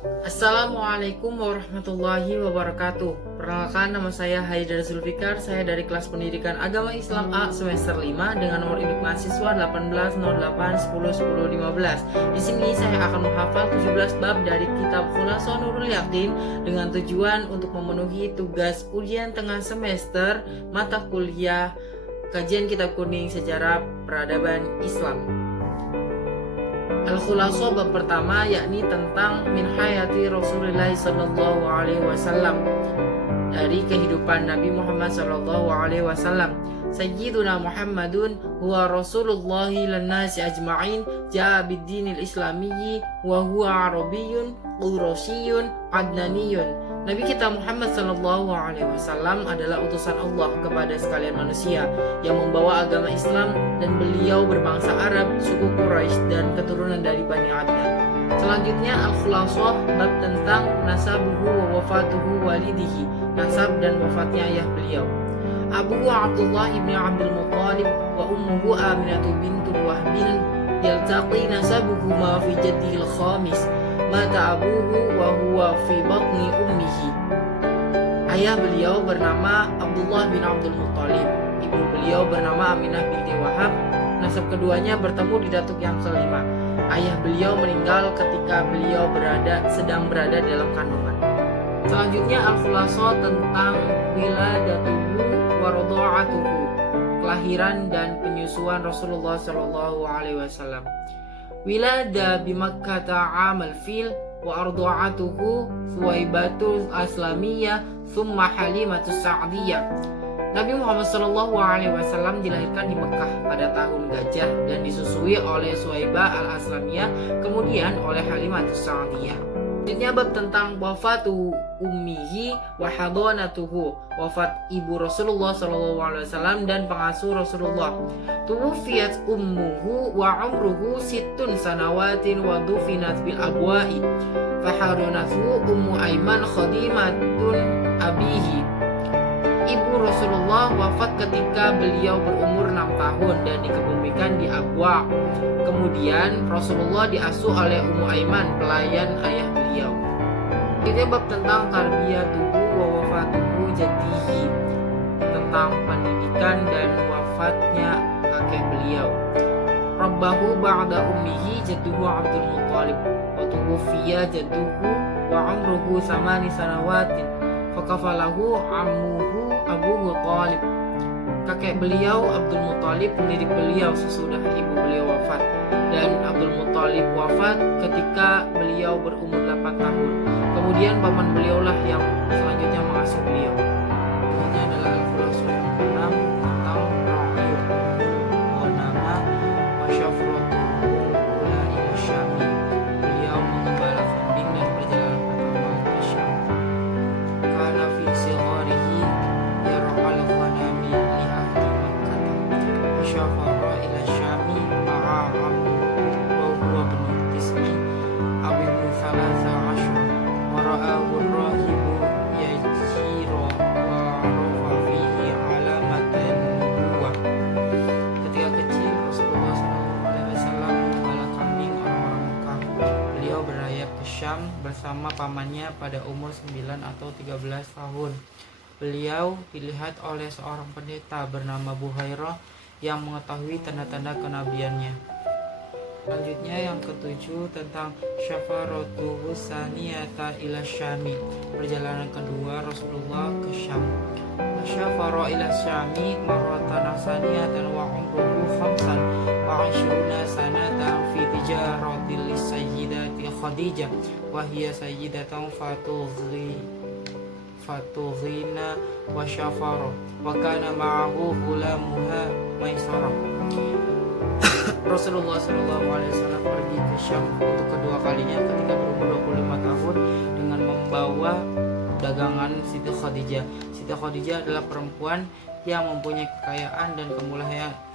Assalamualaikum warahmatullahi wabarakatuh. Perkenalkan, nama saya Haidar Zulfikar. Saya dari kelas pendidikan agama Islam A semester 5 dengan nomor induk mahasiswa 1808101015. Di sini saya akan menghafal 17 bab dari kitab Khulasatul Nurul Yakin dengan tujuan untuk memenuhi tugas ujian tengah semester mata kuliah kajian kitab kuning sejarah peradaban Islam. Al-Khulaso bab pertama yakni tentang min hayati Rasulullah sallallahu alaihi wasallam, dari kehidupan Nabi Muhammad sallallahu alaihi wasallam. Sayyiduna Muhammadun huwa Rasulullah lin-nasi ajma'in, ja'a bid-dinil islamiyyi wa huwa arabiyyun qurasyiyun adnaniyun. Nabi kita Muhammad sallallahu alaihi wasallam adalah utusan Allah kepada sekalian manusia yang membawa agama Islam, dan beliau berbangsa Arab, suku Quraisy dan keturunan dari Bani Adnan. Selanjutnya Al-Khulasah bab tentang nasabuhu wa wafatuhu walidihi, nasab dan wafatnya ayah beliau. Abuhu Abdullah ibn Abdul Muttalib wa ummuhu Aminatu bintul Wahbin, yaltaqi nasabuhuma fi jaddihil khamis, mata abuhu wa huwa fi batni ummihi. Ayah beliau bernama Abdullah bin Abdul Muttalib, ibu beliau bernama Aminah binti Wahab. Nasab keduanya bertemu di datuk yang kelima. Ayah beliau meninggal ketika beliau sedang berada dalam kandungan. Selanjutnya Al-Khulaso tentang wiladatuhu wa radha'atuhu, kelahiran dan penyusuan Rasulullah sallallahu alaihi wasallam. Wilada bi Makkah amal fil wa arda'atuhu Thuwaibatul Aslamiyah thumma Halimatus Sa'diyah. Nabi Muhammad sallallahu alaihi wasallam dilahirkan di Mekah pada tahun gajah dan disusui oleh Thuwaibah al-Aslamiyah, kemudian oleh Halimatus Sa'diyah. Selanjutnya bab tentang wafatu ummihi wa hadanatuhu, wafat ibu Rasulullah sallallahu alaihi wasallam dan pengasuh Rasulullah. Tuwfiyat ummuhu wa umruhu sittun sanawatin wa dufinat bil abwa'i, fahadanathu ummu Aiman khadimatun abihi. Ibu Rasulullah wafat ketika beliau berumur 6 tahun dan dikebumikan di Abwa. Kemudian Rasulullah diasuh oleh Ummu Aiman, pelayan ayah beliau. Ini bab tentang tarbiyatuhu wa wafatuhu jaddihi, tentang pendidikan dan wafatnya kakek beliau. Rabbahu ba'da ummihi jadduhu Abdul Muttalib wa tuwfiya jadduhu wa umruhu 8 sanawatin, fakafalahu ammuhu Abu Thalib. Kakek beliau Abdul Muttalib mendidik beliau sesudah ibu beliau wafat, dan Abdul Muttalib wafat ketika beliau berumur 8 tahun. Kemudian paman beliaulah yang selanjutnya mengasuh beliau. Ini adalah Al-Khulasatul yang ke-6 tentang Ra'iyut wa nama wa syafratul ula ila Syami. Beliau mengembala kambing dan perjalanan pertama ke Syam. Kana fi sigharihi yar'al ghanami li ahli Makkah, wa syafara ila Syami ma'a ammu wa huwa ibnu tis'i aw ibnu thalatha ashra, wa ra'ahu ar-rahibu yajira wa arafa fihi alamatan nubuwah. Ketika kecil Rasulullah SAW menggembala kambing orang-orang Mekah. Beliau berlayar ke Syam bersama pamannya pada umur 9 atau 13 tahun. Beliau dilihat oleh seorang pendeta bernama Buhairah yang mengetahui tanda-tanda kenabiannya. Selanjutnya yang ke-7 tentang Syafaratuhu Saniyata ila Syami, perjalanan kedua Rasulullah ke Syam. Syafara ila Syami marratan saniyatan wa umruhu 25 sanatan fi tijaratil sayyidati Khadijah wa hiya sayyidatun fatughina wa syafara wa kana ma'ahu ghulamuha Maisarah. Rasulullah SAW pergi ke Syam untuk kedua kalinya ketika berumur 25 tahun dengan membawa dagangan Siti Khadijah. Siti Khadijah adalah perempuan yang mempunyai kekayaan dan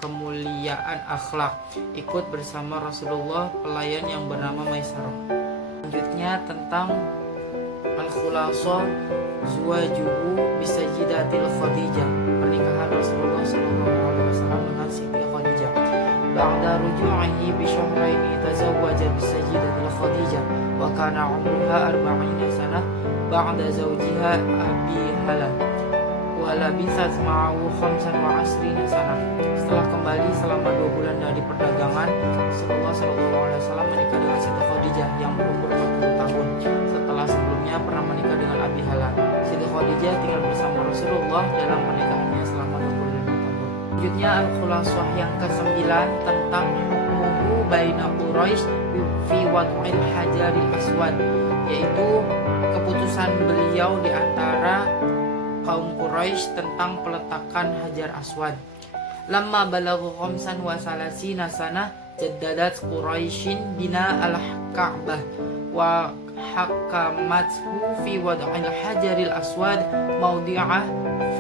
kemuliaan akhlak. Ikut bersama Rasulullah pelayan yang bernama Maisarah. Selanjutnya tentang Al-Khulaso Zuwajuhu bisayyidatil Khadijah, pernikahan Rasulullah SAW dengan Siti Khadijah. Ba'da ruju'ihi bi syahraini tazawwaja bis sayyidatil Khadijah wa kana umruha 40 sanah ba'da zawjiha Abi Hala wa labithat ma'ahu 25 sanah. Setelah kembali selama 2 bulan dari perdagangan, Rasulullah SAW menikah dengan Siti Khadijah yang berumur 40 tahun. Setelah sebelumnya pernah menikah dengan Abi Hala. Siti Khadijah tinggal bersama Rasulullah dalam pernikahannya selama 25 tahun. Selanjutnya Al-Khulasah yang ke-9 tentang hukmuhu baina Quraisy fi wad'il hajaril aswad, yaitu keputusan beliau di antara kaum Quraisy tentang peletakan Hajar Aswad. Lamma balaghu khamsan wa salasina sanah jaddadat Quraisyin bina al-Ka'bah wa hakamathu fi wad'il hajaril aswad mawdi'ah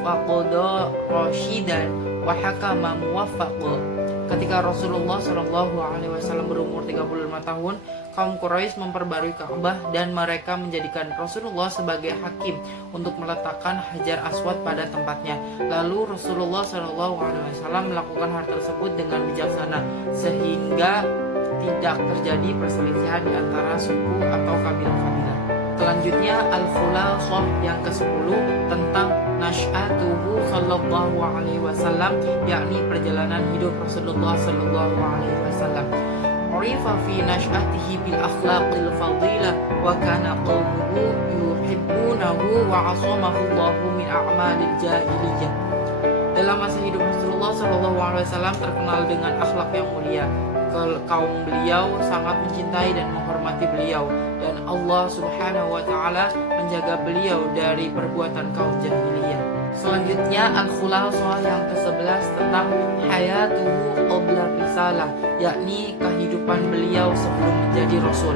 faqada rasyidan wa hakama muwaffaq. Ketika Rasulullah SAW berumur 35 tahun, kaum Quraisy memperbarui Ka'bah dan mereka menjadikan Rasulullah sebagai hakim untuk meletakkan Hajar Aswad pada tempatnya. Lalu Rasulullah SAW melakukan hal tersebut dengan bijaksana sehingga tidak terjadi perselisihan di antara suku atau kabilah-kabilah. Selanjutnya Al-Khulasah yang ke-10 tentang Nash'atuhu sallallahu alaihi wasallam, yakni perjalanan hidup Rasulullah sallallahu alaihi wasallam. Urifa fi nash'atihi bil akhlaqil fadilah wa kana qaumuhu yuhibbunahu wa 'asamahu Allahu min a'malil jahiliyah. Dalam masa hidup Rasulullah sallallahu alaihi wasallam terkenal dengan akhlak yang mulia. Kaum beliau sangat mencintai dan menghormati beliau, dan Allah Subhanahu wa taala menjaga beliau dari perbuatan kaum jahiliyah. Selanjutnya Al-Khulasah yang ke-11 tentang hayatuhu qabla risalah, yakni kehidupan beliau sebelum menjadi rasul.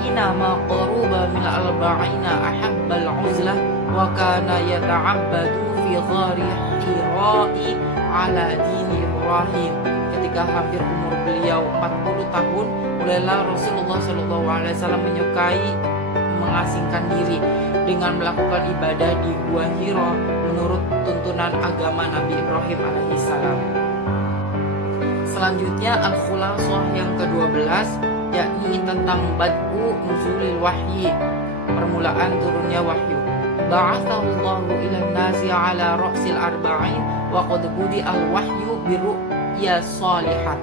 Hina ma qaruba min al-arba'ina ahabbal uzlah wa kana yata'abbadu fi ghari Hira'i ala dini Ibrahim. Ketika hampir umur beliau 40 tahun, mulailah Rasulullah SAW menyukai mengasingkan diri dengan melakukan ibadah di Gua Hira menurut tuntunan agama Nabi Ibrahim alaihissalam. Selanjutnya Al-Khulasah yang ke-12, yakni tentang bad'u nuzulil wahyi, permulaan turunnya wahyu. Ba'athallahu ilan nasi ala ra'sil arba'in wa qad budi al-wahyu biru'ya salihah.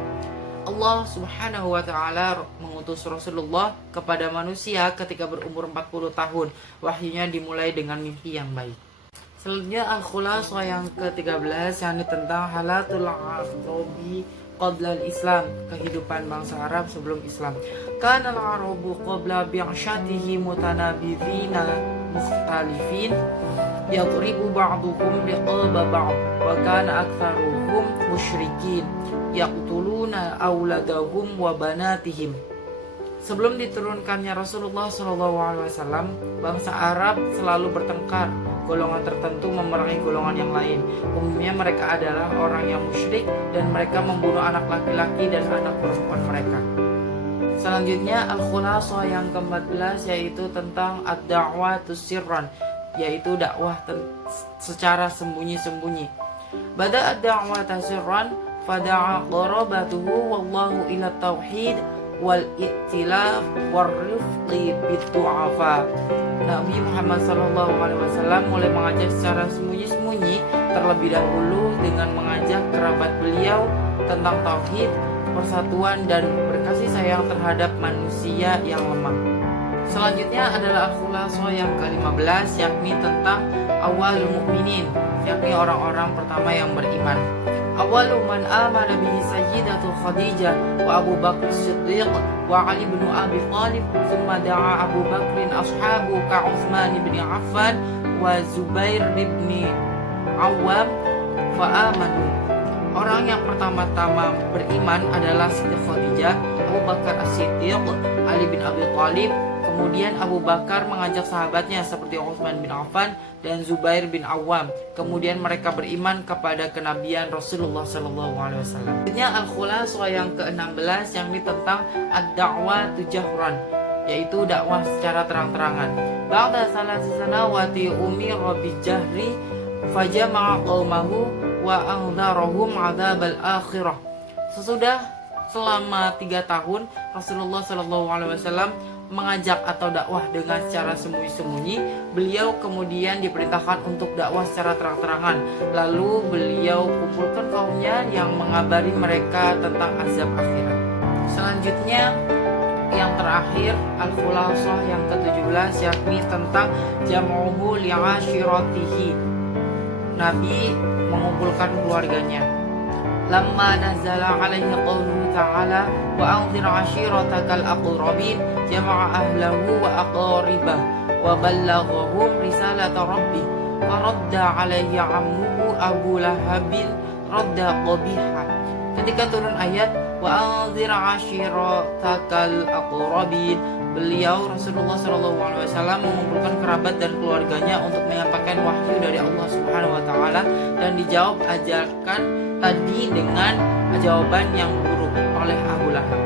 Allah Subhanahu wa taala mengutus Rasulullah kepada manusia ketika berumur 40 tahun. Wahyunya dimulai dengan mimpi yang baik. Selanjutnya Al-Khulasah yang ke-13, yakni tentang halatul arabi qabla al-Islam, kehidupan bangsa Arab sebelum Islam. Kana al-arabu qabla bi'syatihi mutanabidhina mukhtalifin yadribu ba'duhum liqaba ba'd wa kana aktsaruhum musyrikin yaqtuluna auladahum wa banatihim. Sebelum diturunkannya Rasulullah SAW, bangsa Arab selalu bertengkar. Golongan tertentu memerangi golongan yang lain. Umumnya mereka adalah orang yang musyrik dan mereka membunuh anak laki-laki dan anak perempuan mereka. Selanjutnya Al-Khulasah yang ke-14, yaitu tentang ad-da'watus sirran, yaitu dakwah secara sembunyi-sembunyi. Bada ad-da'wata sirran fada'a qarabatuhu wallahu ila tauhid wal iktilaf warifqi bid-du'afa. Nabi Muhammad SAW mulai mengajak secara sembunyi-sembunyi, terlebih dahulu dengan mengajak kerabat beliau tentang tauhid, persatuan dan berkasih sayang terhadap manusia yang lemah. Selanjutnya adalah Al-Khulasah yang ke-15, yakni tentang awal mukminin, yakni orang-orang pertama yang beriman. Awalu man amana bihi sayyidatul Khadijah wa Abu Bakr Siddiq wa Ali bin Abi Thalib, thumma da'a Abu Bakrin ashabu ka Utsman bin Affan wa Zubair bin Awam fa amanu. Orang yang pertama-tama beriman adalah Siti Khadijah, Abu Bakar As-Siddiq, Ali bin Abi Thalib. Kemudian Abu Bakar mengajak sahabatnya seperti Utsman bin Affan dan Zubair bin Awam. Kemudian mereka beriman kepada kenabian Rasulullah SAW. Selanjutnya Al-Khulasah yang ke-16, yakni tentang ad-da'watu jahran, yaitu dakwah secara terang-terangan. Ba'da salasi sanawati umira bi jahri fajama'a qaumahu wa anzarahum 'adzabal akhirah Sesudah selama 3 tahun Rasulullah Shallallahu Alaihi Wasallam mengajak atau dakwah dengan secara sembunyi-sembunyi. Beliau kemudian diperintahkan untuk dakwah secara terang-terangan. Lalu beliau kumpulkan kaumnya yang mengabari mereka tentang azab akhirat. Selanjutnya yang terakhir al-khulasah yang ke-17, yakni tentang jam'uhu li'ashiratihi. Nabi mengumpulkan keluarganya. Lamma nazala alaihi qawluhu ta'ala wa anzir ashiratakal aqrabin jama'a ahlahu wa aqribah wa ballaghahum risalata rabbih wa radda alaihi ammuhu Abu Lahabin radda qabiha. Ketika turun ayat wa anzir ashiratakal aqrabin, beliau Rasulullah SAW mengumpulkan kerabat dan keluarganya untuk menyampaikan wahyu dari Allah Subhanahu wa taala, dan dijawab ajakan tadi dengan jawaban yang buruk oleh Abu Lahab.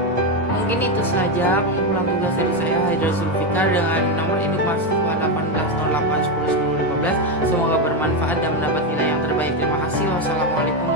Mungkin itu saja pengumpulan tugas dari saya, Haidar Zulfikar, dengan nomor induk mahasiswa 1808101015. Semoga bermanfaat dan mendapat nilai yang terbaik. Terima kasih. Wassalamualaikum